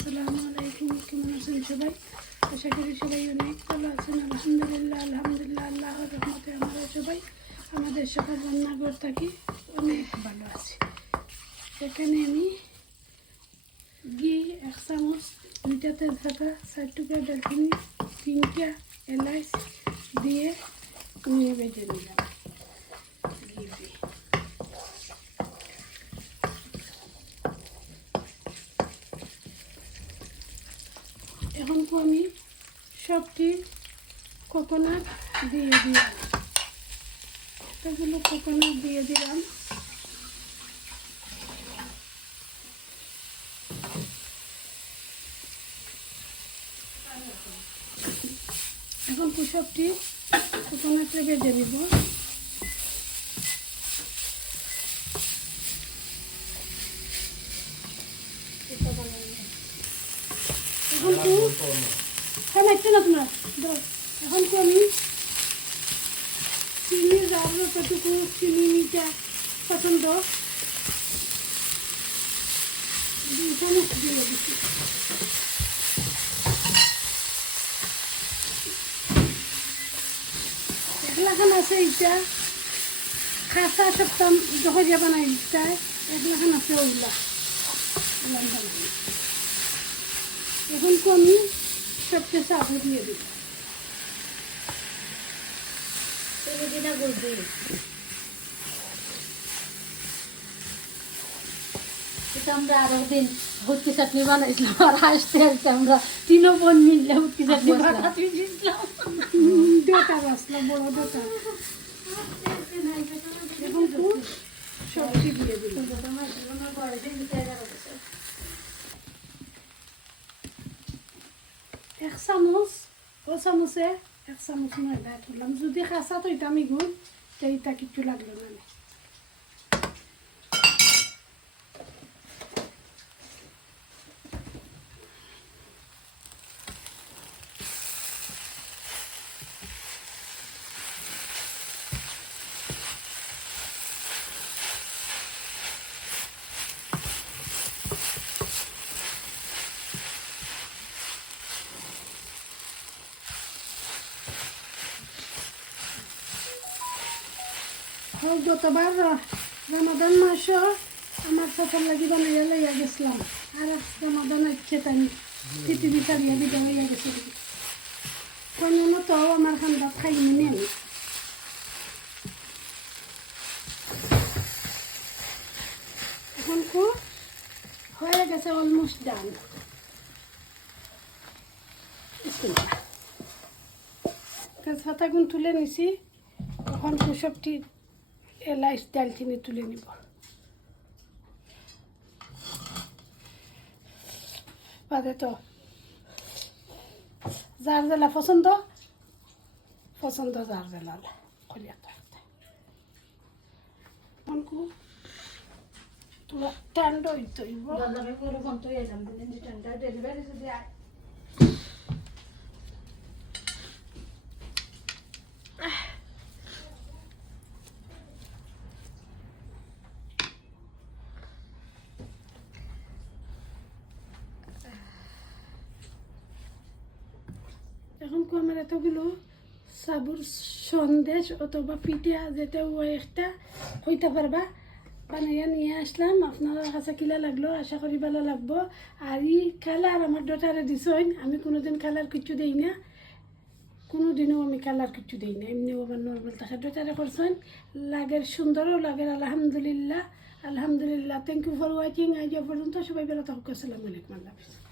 আসসালামু আলাইকুম, কেমন আছেন সবাই? আশা করি সবাই অনেক ভালো আছেন। আলহামদুলিল্লাহ আলহামদুলিল্লাহ, আল্লাহর রহমতে আমরা সবাই আমাদের সকাল রান্নাঘর থাকি অনেক ভালো আছি। এখানে আমি ঘি, এক চামচ, দুইটা থাকা চার টুকরা ডালখিনি তিনটা এলাচ দিয়ে নিয়ে বেঁধে নিলাম। সবটি কোকোনাট দিয়ে দিলাম। এতগুলো কোকোনাট দিয়ে দিলাম? এখন পুষপটি কোকোনাটে বেজে নিব। এখন হ্যাঁ না তোমরা। এখন তো আমি চিনি যার যতটুকু চিনি মিঠা পছন্দ? আছে এটা খাসা সপ্তাহ বানাই যায় এগুলাখান আছে ওগুলা। এখন তো আমি সবচেয়ে চাপে দিয়ে দিই তুমি যেটা বলবি এটা আমরা আরও দিন ভর্তি চাটনি বানাইছিলাম আর হাসতে হাসতে আমরা তিনও বোন মিললে ভর্তি চাটনি বসলাম। ডোটা বাসলা বড় ডোটা। সবজি দিয়ে দিল এক চামচ ও চামচে এক চামচ ময়দা তুললাম যদি খাসা তো এটা আমি গুণ তো এটা কিছু লাগল না গতবার রমাদান মাস আমার সফল লাগি বানাইয়া লইয়া গেছিলাম। আর রমাদান ইচ্ছে তাই পৃথিবী ছাড়িয়া দিতে হইয়া গেছে। কোনো তো আমার খান ভাত খাই নি আমি এখন খুব হয়ে গেছে অলমোস্ট ডান গুণ তুলে নিছি। এখন সবটি এলাইচ ডালচিনি তুলে নিব। বাদে তো যার জেলা পছন্দ পছন্দ যার জেলা খলিয়া অনকু তোলা ঠান্ড হইতে হইব। ডেলিভারি যদি এখন আমার এতগুলো সাবুর সন্দেশ অথবা পিঠা যেটা ও একটা হইতে পারবা। বানাইয়া নিয়ে আসলাম। আপনার কাছে কিলা লাগল, আশা করি ভালো লাগবো। আর ই কালার আমার ডটারে দিছইন আমি কোনোদিন কালার কিছু দেই না। কোনোদিনও আমি কালার কিছু দিই না, এমনিও আমার নর্মাল থাকে ডটারে করছেন। লাগের সুন্দরও, লাগের আলহামদুলিল্লাহ। আলহামদুলিল্লাহ থ্যাংক ইউ ফর ওয়াচিং আজ পর্যন্ত সবাই বেলা থাকুক। আসসালামু আলাইকুম, আল্লাহ হাফিজ।